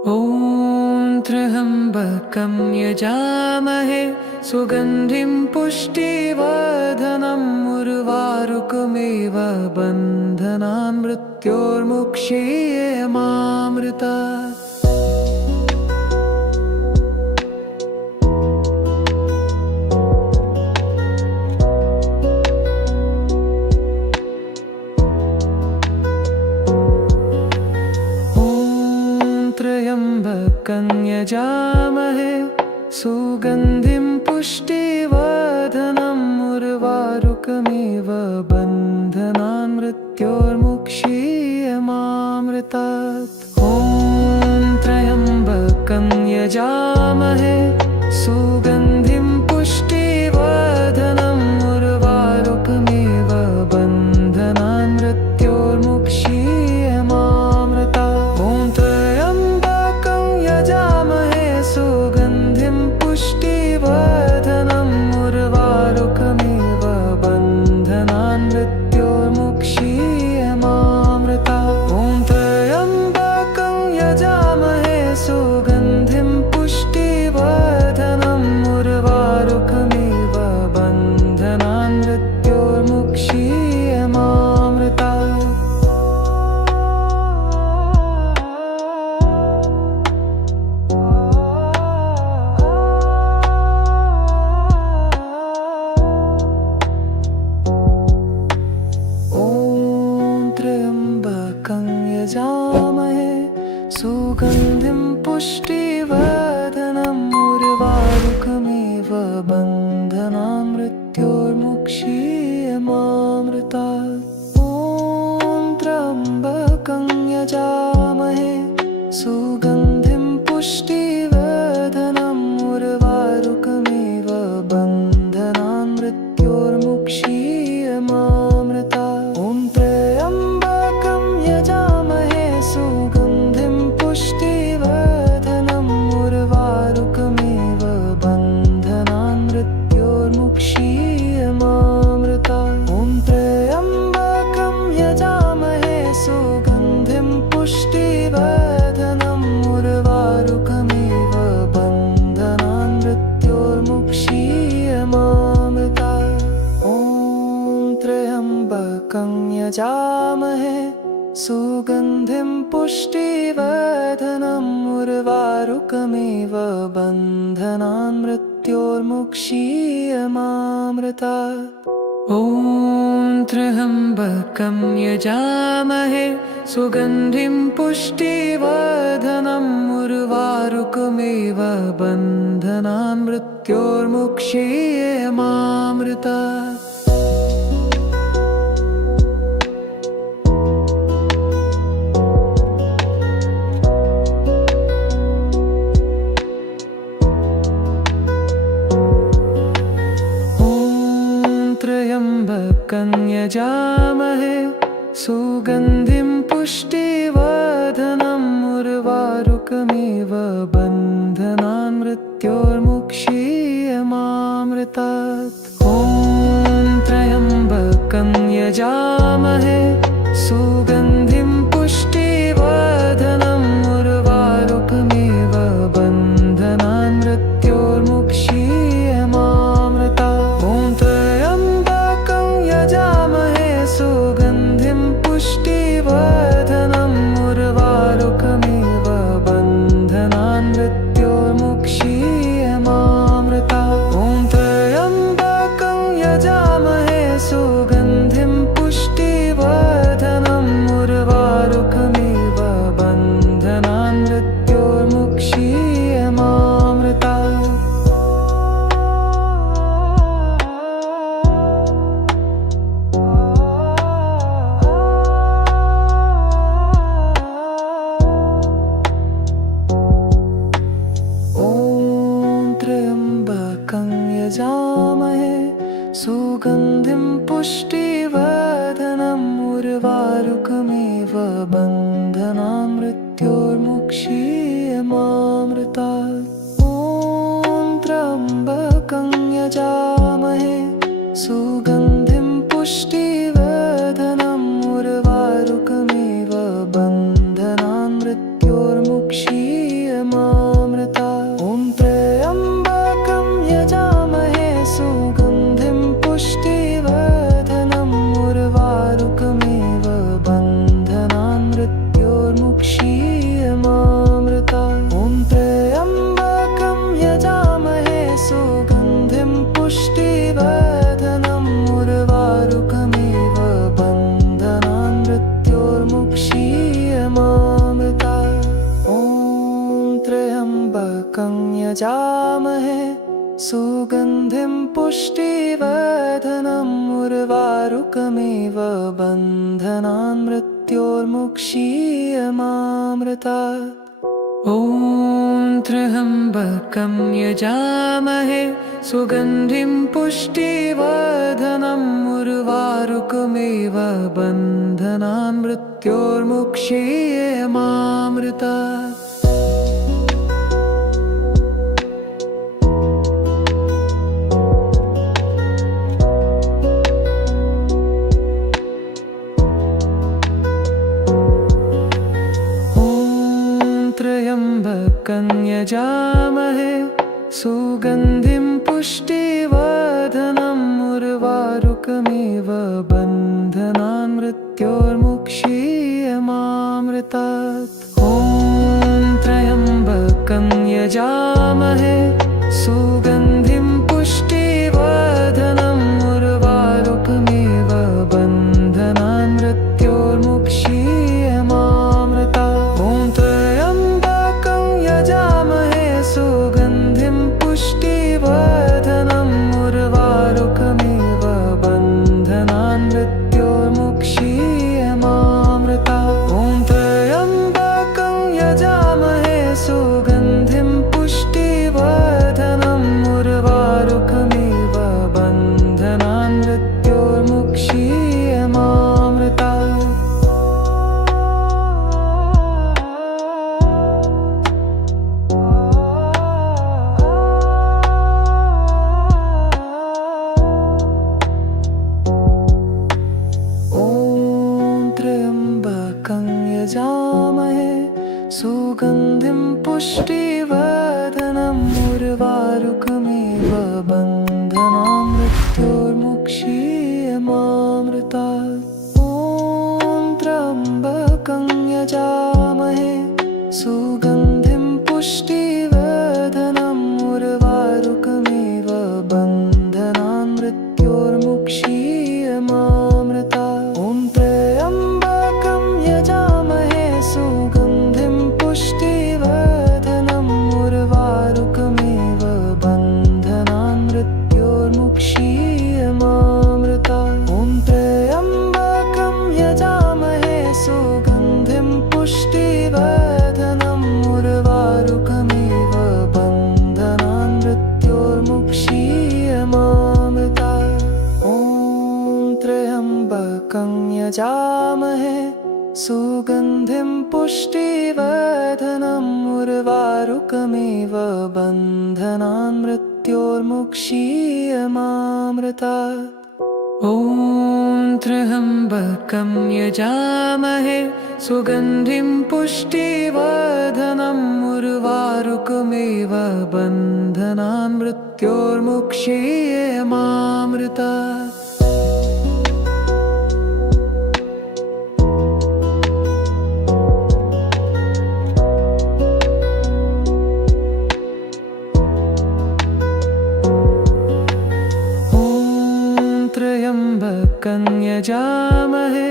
ॐ त्र्यम्बकं यजामहे सुगन्धिं पुष्टिवर्धनम् उर्वारुकमिव बन्धनान् मृत्योर्मुक्षीयमामृतात्। त्र्यम्बकं यजामहे सुगन्धिं पुष्टिवर्धनम् उर्वारुकमिव बन्धनान् मृत्योर्मुक्षीयमामृतात्। ॐ त्र्यम्बकं यजामहे सुगन्धिं पुष्टिवर्धनम् उर्वारुकमिव बन्धनान् मृत्योर्मुक्षीयमामृतात्। सुगन्धिं पुष्टिवर्धनम् उर्वारुकमिव बन्धनान् मृत्योर्मुक्षीयमामृतात्। ॐ त्र्यम्बकं यजामहे सुगन्धिं पुष्टिवर्धनम् उर्वारुकमिव बन्धनान् मृत्योर्मुक्षीयमामृतात्। त्र्यम्बकं यजामहे सुगन्धिं पुष्टिवर्धनम् उर्वारुकमिव बन्धनान् मृत्योर्मुक्षीयमामृतात्। ॐ त्र्यम्बकं यजामहे सुगन्धिं पुष्टिवर्धनम् उर्वारुकमिव बन्धनान् मृत्योर्मुक्षीयमामृतात्। ॐ त्र्यम्बकं यजामहे सुगन्धिं पुष्टिवर्धनम् उर्वारुकमिव बन्धनान् मृत्योर्मुक्षीयमामृतात्। ॐ त्र्यम्बकं यजामहे सुगन्धिं पुष्टिवर्धनम् उर्वारुकमिव बन्धनान् मृत्योर्मुक्षीयमामृतात्। ॐ त्र्यम्बकं यजामहे सुगन्धिं पुष्टिवर्धनम् उर्वारुकमिव बन्धनान् मृत्योर्मुक्षीयमामृतात्। ॐ त्र्यम्बकं यजामहे सुगन्धिं पुष्टिवर्धनम् उर्वारुकमिव बन्धनान् मृत्योर्मुक्षीयमामृतात्। त्र्यम्बकं यजामहे सुगन्धिं पुष्टिवर्धनम् उर्वारुकमिव बन्धनान् मृत्योर्मुक्षीयमामृतात्। ॐ त्र्यम्बकं यजामहे सुगन्धिं पुष्टिवर्धनम् उर्वारुकमिव बन्धनान् मृत्योर्मुक्षीयमामृतात्। ॐ त्र्यम्बकं यजामहे सुगन्धिं पुष्टिवर्धनम् उर्वारुकमिव बन्धनान् मृत्योर्मुक्षीयमामृतात्। ॐ त्र्यम्बकं यजामहे सुगन्धिं पुष्टिवर्धनम् उर्वारुकमिव बन्धनान् मृत्योर्मुक्षीयमामृतात्। त्र्यम्बकं यजामहे सुगन्धिं पुष्टिवर्धनम् उर्वारुकमिव बन्धनान् मृत्योर्मुक्षीयमामृतात्। ॐ त्र्यम्बकं यजामहे सुगन्धिं पुष्टिवर्धनम् उर्वारुकमिव बन्धनान् मृत्योर्मुक्षीयमामृतात्। मृत्योर्मुक्षीयमामृतात्। ॐ त्र्यम्बकं यजामहे सुगन्धिं पुष्टिवर्धनम् उर्वारुकमिव बन्धनान् मृत्योर्मुक्षीयमामृतात्। त्र्यम्बकं यजामहे सुगन्धिं पुष्टिवर्धनम् उर्वारुकमिव बन्धनान् मृत्योर्मुक्षीयमामृतात्। ॐ त्र्यम्बकं यजामहे सुगन्धिं पुष्टिवर्धनम् उर्वारुकमिव बन्धनान् मृत्योर्मुक्षीयमामृतात्। ॐ त्र्यम्बकं यजामहे सुगन्धिं पुष्टिवर्धनम् उर्वारुकमिव बन्धनान् मृत्योर्मुक्षीयमामृतात्। ॐ त्र्यम्बकं यजामहे सुगन्धिं पुष्टिवर्धनम् उर्वारुकमिव बन्धनान् मृत्योर्मुक्षीयमामृतात्। त्र्यम्बकं यजामहे सुगन्धिं पुष्टिवर्धनम् उर्वारुकमिव बन्धनान् मृत्योर्मुक्षीयमामृतात्। ॐ त्र्यम्बकं यजामहे सुगन्धिं पुष्टिवर्धनम् उर्वारुकमिव बन्धनान् मृत्योर्मुक्षीयमामृतात्। ॐ त्र्यम्बकं यजामहे सुगन्धिं पुष्टिवर्धनम् उर्वारुकमिव बन्धनान् मृत्योर्मुक्षीयमामृतात्। ॐ त्र्यम्बकं यजामहे सुगन्धिं पुष्टिवर्धनम् उर्वारुकमिव बन्धनान् मृत्योर्मुक्षीयमामृतात्। ॐ त्र्यम्बकं यजामहे सुगन्धिं पुष्टिवर्धनम् उर्वारुकमिव बन्धनान् मृत्योर्मुक्षीयमामृतात्। ॐ त्र्यम्बकं यजामहे सुगन्धिं पुष्टिवर्धनम् उर्वारुकमिव बन्धनान् मृत्योर्मुक्षीयमामृतात्। त्र्यम्बकं यजामहे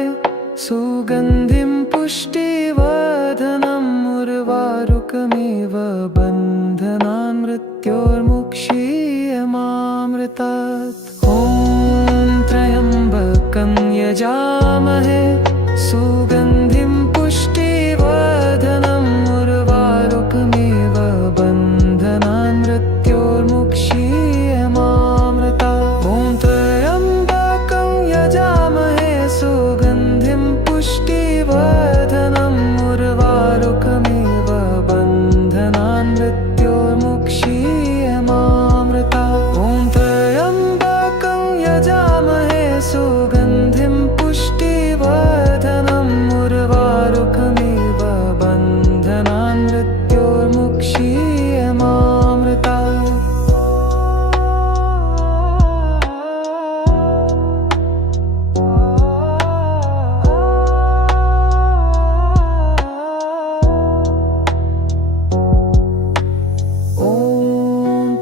सुगन्धिं पुष्टिवर्धनम् उर्वारुकमिव बन्धनान् मृत्योर्मुक्षीयमामृतात्। ॐ त्र्यम्बकं यजामहे सुगन्धिं पुष्टिवर्धनम् उर्वारुकमिव बन्धनान् मृत्योर्मुक्षीयमामृतात्। ॐ त्र्यम्बकं यजामहे सुगन्धिं पुष्टिवर्धनम् उर्वारुकमिव बन्धनान् मृत्योर्मुक्षीयमामृतात्। ॐ त्र्यम्बकं यजामहे सुगन्धिं पुष्टिवर्धनम् उर्वारुकमिव बन्धनान् मृत्योर्मुक्षीयमामृतात्।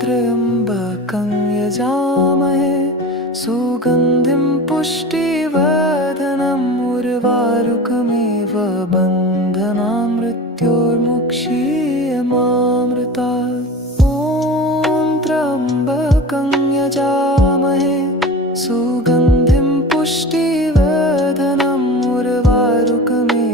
त्र्यम्बकं यजामहे सुगन्धिं पुष्टिवर्धनम् उर्वारुकमिव बन्धनान् मृत्योर्मुक्षीयमामृतात्। ॐ त्र्यम्बकं यजामहे सुगन्धिं पुष्टिवर्धनम् उर्वारुकमिव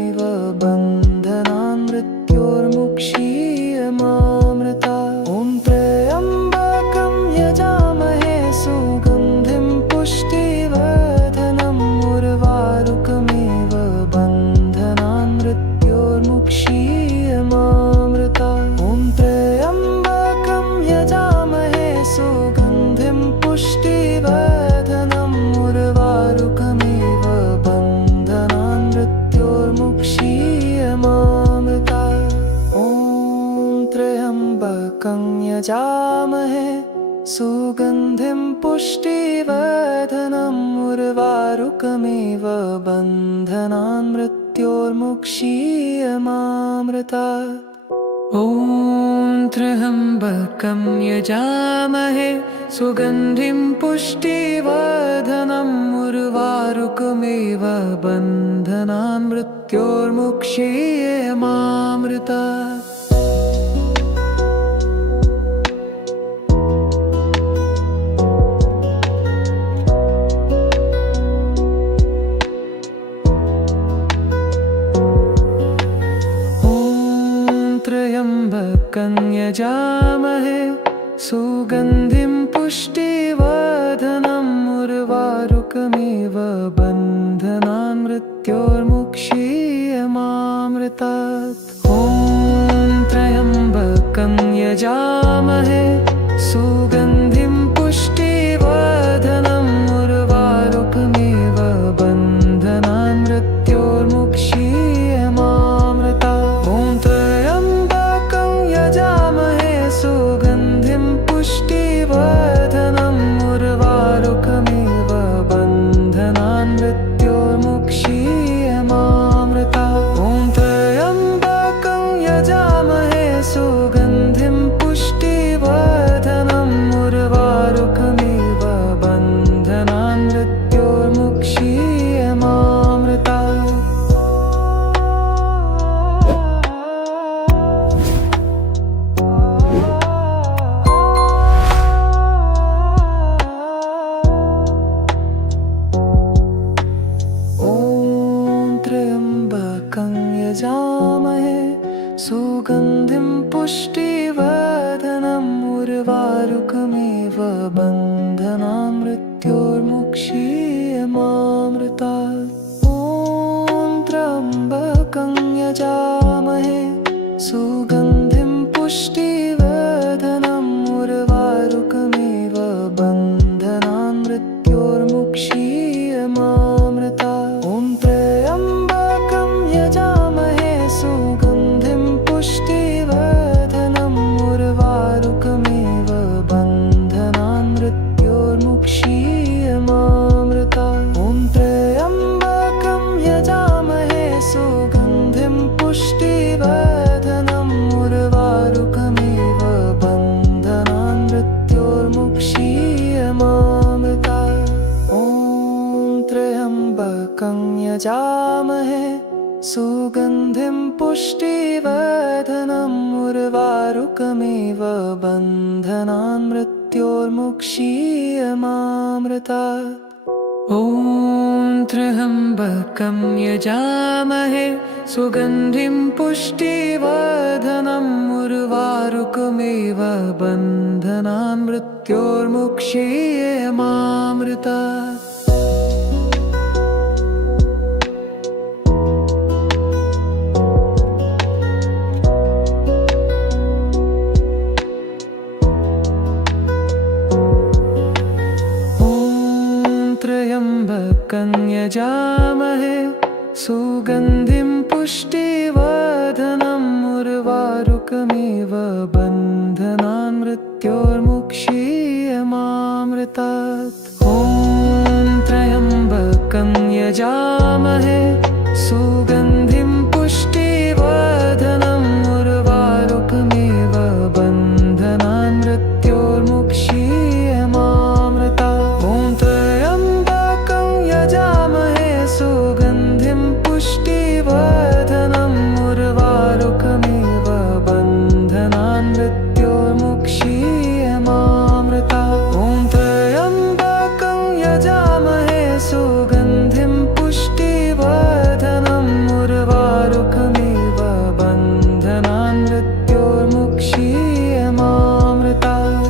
पुष्टिवर्धनम् उर्वारुकमिव बन्धनान् मृत्योर्मुक्षीयमामृतात्। ॐ त्र्यम्बकं यजामहे सुगन्धिं पुष्टिवर्धनम् उर्वारुकमिव बन्धनान् मृत्योर्मुक्षीयमामृतात्। त्र्यम्बकं यजामहे सुगन्धिं पुष्टिवर्धनम् उर्वारुकमिव बन्धनान् मृत्योर्मुक्षीयमामृतात्। ॐ त्र्यम्बकं यजामहे सुगन्धिं पुष्टिवर्धनम् उर्वारुकमिव बन्धनान् मृत्योर्मुक्षीयमामृतात्। ॐ त्र्यम्बकं यजामहे सुगन्धिं पुष्टिवर्धनम् उर्वारुकमिव बन्धनान् मृत्योर्मुक्षीयमामृतात्। ॐ त्र्यम्बकं यजामहे सुगन्धिं पुष्टिवर्धनम् उर्वारुकमिव बन्धनान् मृत्योर्मुक्षीयमामृतात्। त्र्यम्बकं यजामहे सुगन्धिं पुष्टिवर्धनम् उर्वारुकमिव बन्धनान् मृत्योर्मुक्षीयमामृतात्। ॐ त्र्यम्बकं यजामहे सुगन्धिं पुष्टिवर्धनम् उर्वारुकमिव बन्धनान् मृत्योर्मुक्षीयमामृतात्। ॐ त्र्यम्बकं यजामहे सुगन्धिं पुष्टिवर्धनम् उर्वारुकमिव बन्धनान् मृत्योर्मुक्षीयमामृतात्। ॐ त्र्यम्बकं यजामहे सुगन्धिं पुष्टिवर्धनम् उर्वारुकमिव बन्धनान् मृत्योर्मुक्षीयमामृतात्। ॐ त्र्यम्बकं यजामहे सुगन्धिं पुष्टिवर्धनम् उर्वारुकमिव बन्धनान् मृत्योर्मुक्षीयमामृतात्। ॐ त्र्यम्बकं यजामहे सुगन्धिं पुष्टिवर्धनम् उर्वारुकमिव बन्धनान् मृत्योर्मुक्षीयमामृतात्। त्र्यम्बकं यजामहे सुगन्धिं पुष्टिवर्धनम् उर्वारुकमिव बन्धनान् मृत्योर्मुक्षीयमामृतात्। ॐ त्र्यम्बकं यजामहे सुगन्धिं पुष्टिवर्धनम् उर्वारुकमिव बन्धनान् मृत्योर्मुक्षीयमामृतात्। ॐ त्र्यम्बकं यजामहे सुगन्धिं पुष्टिवर्धनम् उर्वारुकमिव बन्धनान् मृत्योर्मुक्षीयमामृतात्। ॐ त्र्यम्बकं यजामहे सुगन्धिं पुष्टिवर्धनम् उर्वारुकमिव बन्धनान् मृत्योर्मुक्षीयमामृतात्।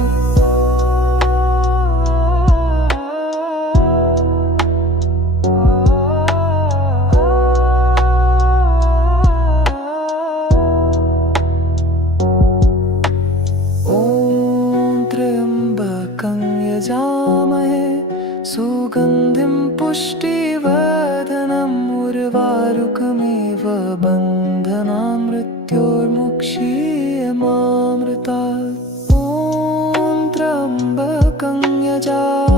त्र्यम्बकं यजामहे सुगन्धिं पुष्टिवर्धनम् उर्वारुकमिव बन्धनान् मृत्योर्मुक्षीयमामृतात्। ॐ त्र्यम्बकं यजामहे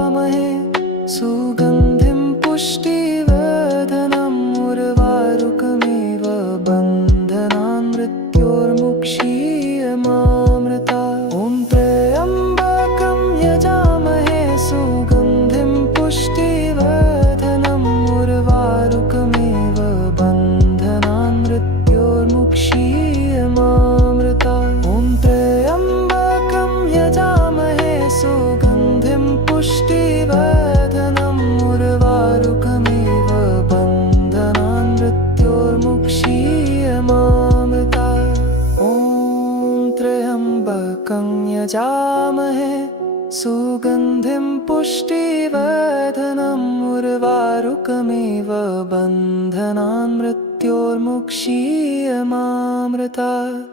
सुगन्धिं पुष्टिवर्धनम् उर्वारुकमिव बन्धनान् मृत्योर्मुक्षीयमामृतात्।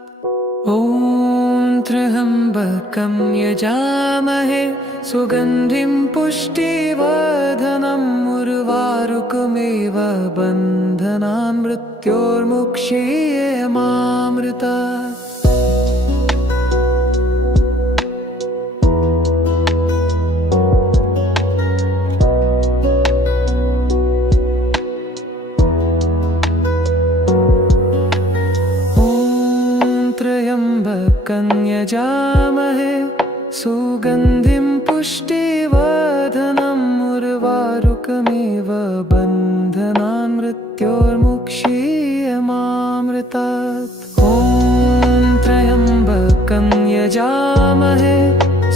ॐ त्र्यम्बकं यजामहे सुगन्धिं पुष्टिवर्धनम् उर्वारुकमिव बन्धनान् मृत्योर्मुक्षीयमामृतात्। त्र्यम्बकं यजामहे सुगन्धिं पुष्टिवर्धनम् उर्वारुकमिव बन्धनान् मृत्योर्मुक्षीयमामृतात्। ॐ त्र्यम्बकं यजामहे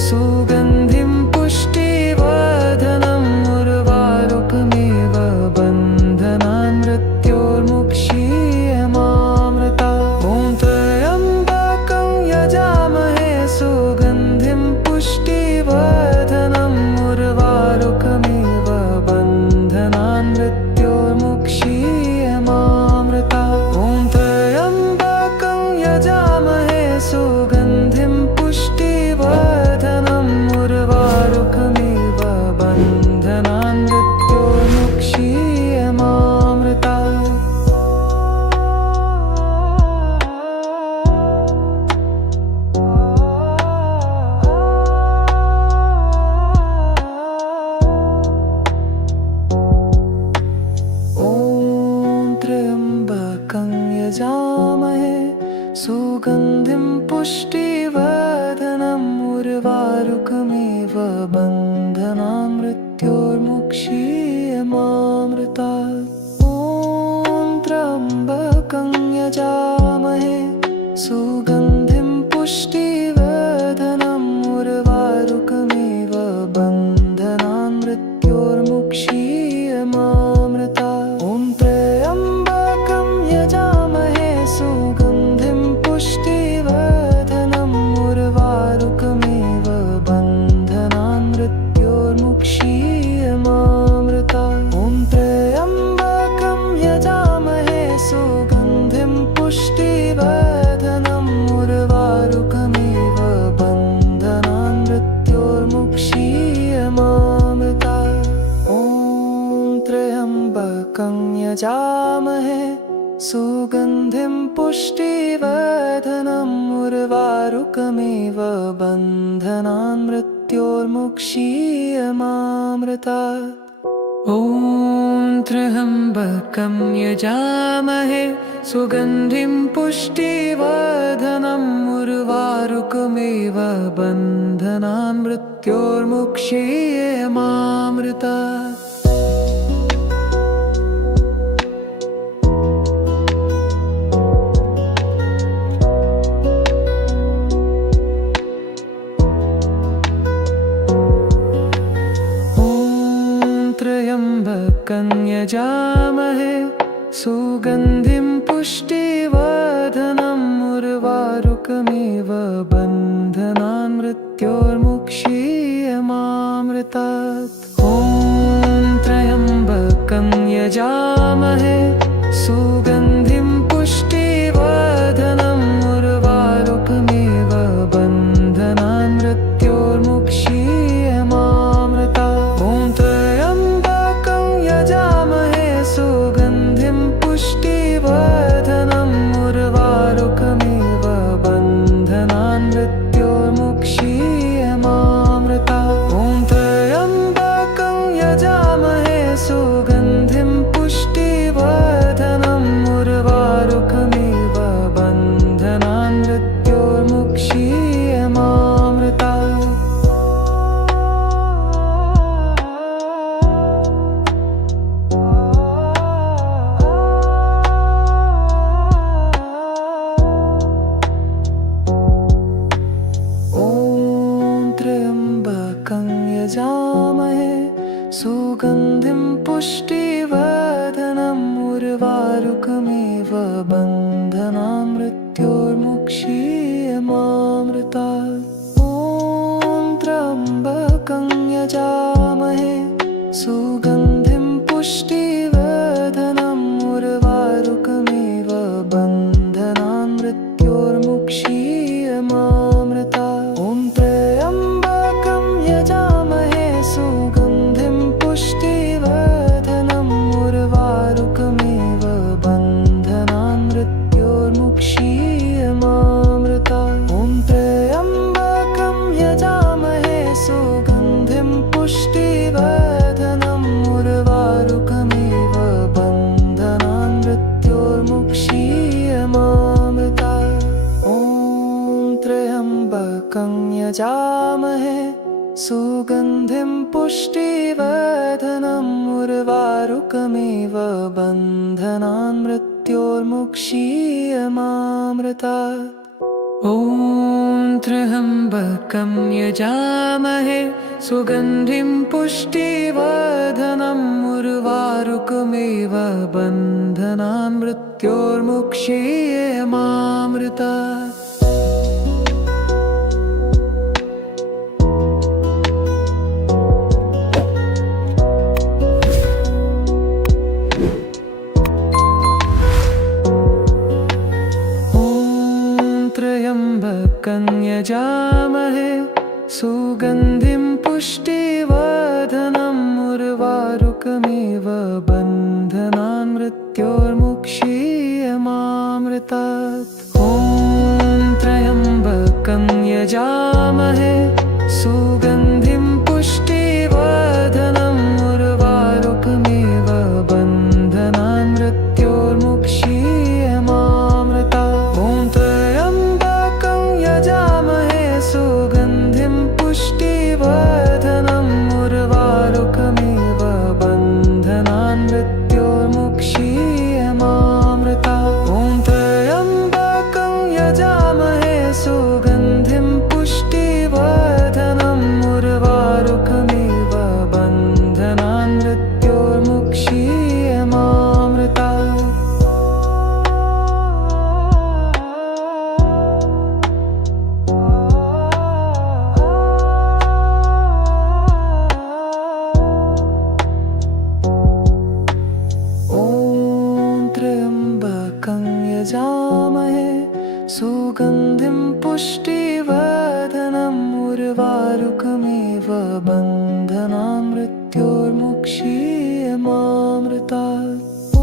सुगन्धिं पुष्टिवर्धनम् उर्वारुकमिव बन्धनान् मृत्योर्मुक्षीयमामृतात्। ॐ त्र्यम्बकं यजामहे सुगन्धिं पुष्टिवर्धनम् उर्वारुकमिव बन्धनान् मृत्योर्मुक्षीयमामृतात्। ॐ त्र्यम्बकं यजामहे सुगन्धिं पुष्टिवर्धनम् उर्वारुकमिव बन्धनान् मृत्योर्मुक्षीयमामृतात्। त्र्यम्बकं यजामहे सुगन्धिं पुष्टिवर्धनम् उर्वारुकमिव बन्धनान् मृत्योर्मुक्षीयमामृतात्। ॐ त्र्यम्बकं यजामहे सुगन्धिं पुष्टिवर्धनम् उर्वारुकमिव बन्धनान् मृत्योर्मुक्षीयमामृतात्। ॐ त्र्यम्बकं यजामहे सुगन्धिं पुष्टिवर्धनम् उर्वारुकमिव बन्धनान् मृत्योर्मुक्षीयमामृतात्। ॐ त्र्यम्बकं यजामहे सुगन्धिं पुष्टिवर्धनम् उर्वारुकमिव बन्धनान् मृत्योर्मुक्षीयमामृतात्। ॐ त्र्यम्बकं यजामहे सुगन्धिं पुष्टिवर्धनम् उर्वारुकमिव बन्धनान् मृत्योर्मुक्षीयमामृतात्। ॐ त्र्यम्बकं यजामहे सुगन्धिं पुष्टिवर्धनम् उर्वारुकमिव बन्धनान् मृत्योर्मुक्षीयमामृतात्। त्र्यम्बकं यजामहे सुगन्धिं पुष्टिवर्धनम् उर्वारुकमिव बन्धनान् मृत्योर्मुक्षीयमामृतात्। ॐ त्र्यम्बकं यजामहे सुगन्धिं पुष्टिवर्धनम् उर्वारुकमिव बन्धनान् मृत्योर्मुक्षीयमामृतात्। ॐ त्र्यम्बकं यजामहे सुगन्धिं पुष्टिवर्धनम् उर्वारुकमिव बन्धनान् मृत्योर्मुक्षीयमामृतात्। ॐ त्र्यम्बकं यजामहे सुगन्धिं पुष्टिवर्धनम् उर्वारुकमिव बन्धनान् मृत्योर्मुक्षीयमामृतात्। त्र्यम्बकं यजामहे सुगन्धिं पुष्टिवर्धनम् उर्वारुकमिव बन्धनान् मृत्योर्मुक्षीयमामृतात्। ॐ त्र्यम्बकं त्र्यम्बकं यजामहे सुगन्धिं पुष्टिवर्धनम् उर्वारुकमिव बन्धनान् मृत्योर्मुक्षीयमामृतात्। ॐ त्र्यम्बकं यजामहे सुगन्धिं पुष्टिवर्धनम् उर्वारुकमिव बन्धनान् मृत्योर्मुक्षीयमामृतात्। त्र्यम्बकं यजामहे सुगन्धिं पुष्टिवर्धनम् उर्वारुकमिव बन्धनान् मृत्योर्मुक्षीयमामृतात्। ॐ त्र्यम्बकं यजामहे सुगन्धिं पुष्टिवर्धनम् उर्वारुकमिव बन्धनान् मृत्योर्मुक्षीयमामृतात्। ॐ त्र्यम्बकं यजामहे सुगन्धिं पुष्टिवर्धनम् उर्वारुकमिव बन्धनान् मृत्योर्मुक्षीयमामृतात्। ॐ त्र्यम्बकं यजामहे सुगन्धिं पुष्टिवर्धनम् उर्वारुकमिव बन्धनान् मृत्योर्मुक्षीयमामृतात्। त्र्यम्बकं यजामहे सुगन्धिं पुष्टिवर्धनम् उर्वारुकमिव बन्धनान् मृत्योर्मुक्षीयमामृतात्। ॐ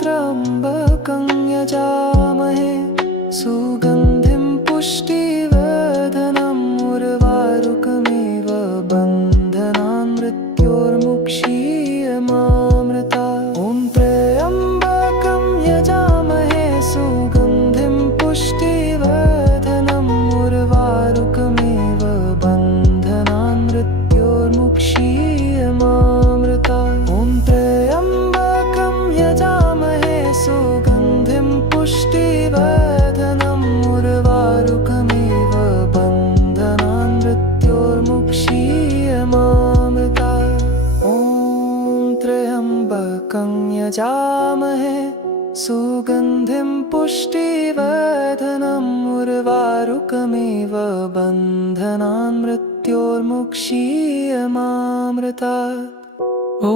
त्र्यम्बकं यजामहे सुगन्धिं पुष्टिवर्धनम् उर्वारुकमिव बन्धनान् मृत्योर्मुक्षीयमामृतात्। ॐ त्र्यम्बकं यजामहे सुगन्धिं पुष्टिवर्धनम् उर्वारुकमिव बन्धनान् मृत्योर्मुक्षीयमामृतात्। ॐ त्र्यम्बकं यजामहे सुगन्धिं पुष्टिवर्धनम् उर्वारुकमिव बन्धनान् मृत्योर्मुक्षीयमामृतात्। ॐ त्र्यम्बकं यजामहे सुगन्धिं पुष्टिवर्धनम् उर्वारुकमिव बन्धनान् मृत्योर्मुक्षीयमामृतात्। ॐ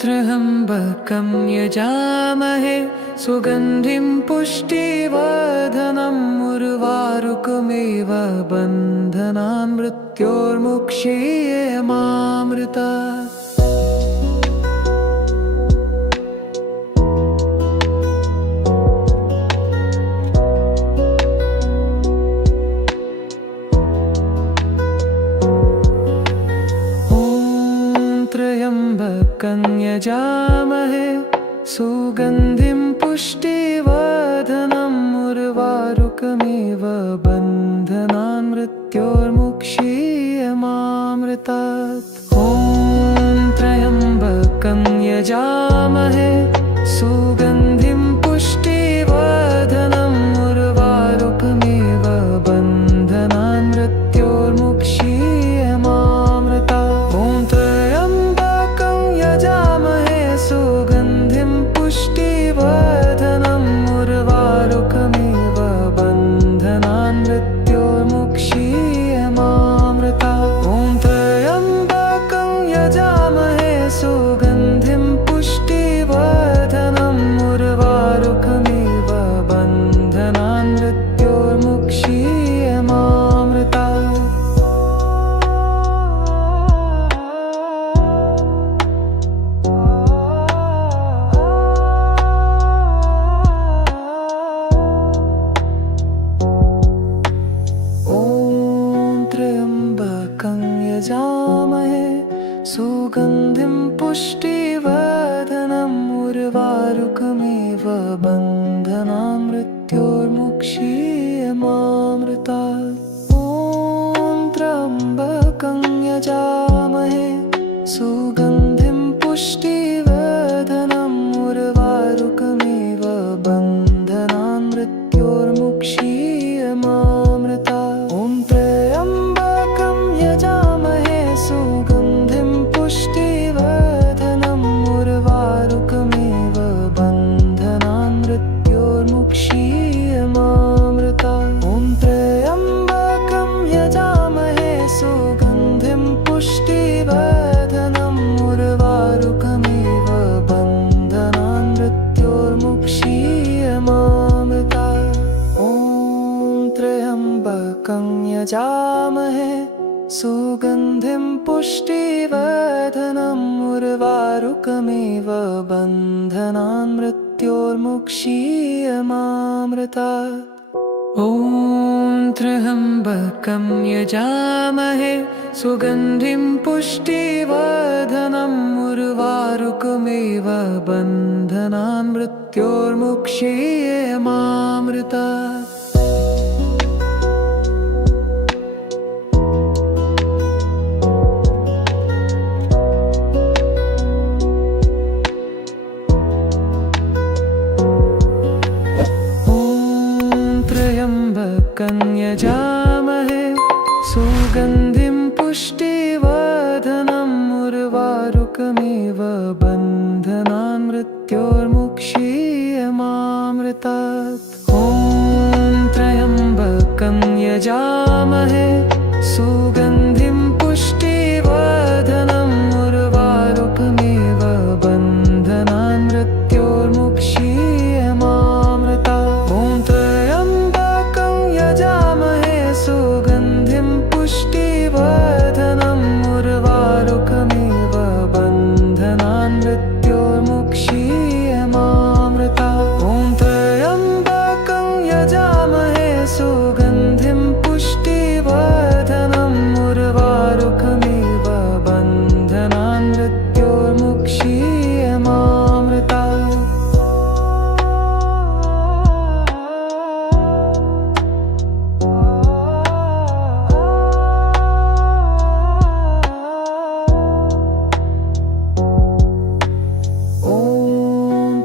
त्र्यम्बकं यजामहे सुगन्धिं पुष्टिवर्धनम् उर्वारुकमिव बन्धनान् मृत्योर्मुक्षीयमामृतात्। त्र्यम्बकं यजामहे सुगन्धिं पुष्टिवर्धनम् उर्वारुकमिव बन्धनान् मृत्योर्मुक्षीयमामृतात्। ॐ त्र्यम्बकं यजामहे सुगन्धिं पुष्टिवर्धनम् उर्वारुकमिव बन्धनान् मृत्योर्मुक्षीयमामृतात्। ॐ त्र्यम्बकं यजामहे सुगन्धिं पुष्टिवर्धनम् उर्वारुकमिव बन्धनान् मृत्योर्मुक्षीयमामृतात्। ॐ त्र्यम्बकं यजामहे सुगन्धिं पुष्टिवर्धनम् उर्वारुकमिव बन्धनान् मृत्योर्मुक्षीयमामृतात्। त्र्यम्बकं यजामहे सुगन्धिं पुष्टिवर्धनम् उर्वारुकमिव बन्धनान् मृत्योर्मुक्षीयमामृतात्। सुगन्धिं पुष्टिवर्धनम् उर्वारुकमिव बन्धनान् मृत्योर्मुक्षीयमामृता ॐ त्र्यम्बकं यजामहे सुगन्धिं पुष्टिवर्धनम् उर्वारुकमिव बन्धनान् मृत्योर्मुक्षीयमामृता ॐ त्र्यम्बकं यजामहे सुगन्धिं पुष्टिवर्धनम् उर्वारुकमिव बन्धनान् मृत्योर्मुक्षीयमामृता ॐ त्र्यम्बकं यजामहे सुगन्धिं पुष्टिवर्धनम् उर्वारुकमिव बन्धनान् मृत्योर्मुक्षीयमामृता ॐ त्र्यम्बकं यजामहे सुगन्धिं पुष्टिवर्धनम् उर्वारुकमिव बन्धनान् मृत्योर्मुक्षीयमामृता त्र्यम्बकं यजामहे सुगन्धिं पुष्टिवर्धनम् उर्वारुकमिव बन्धनान् मृत्योर्मुक्षीयमामृता ॐ त्र्यम्बकं यजामहे सुगन्धिं पुष्टिवर्धनम् उर्वारुकमिव बन्धनान् मृत्योर्मुक्षीयमामृता ॐ त्र्यम्बकं यजामहे सुगन्धिं पुष्टिवर्धनम् उर्वारुकमिव बन्धनान् मृत्योर्मुक्षीयमामृता ॐ त्र्यम्बकं यजामहे सुगन्धिं पुष्टिवर्धनम् उर्वारुकमिव बन्धनान् मृत्योर्मुक्षीयमामृता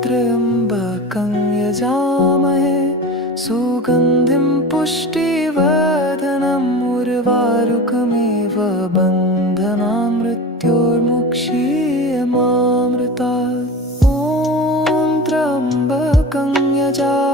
त्र्यम्बकं यजामहे सुगन्धिं पुष्टिवर्धनम् उर्वारुकमिव बन्धनान् मृत्योर्मुक्षीयमामृता ॐ त्र्यम्बकं यजामहे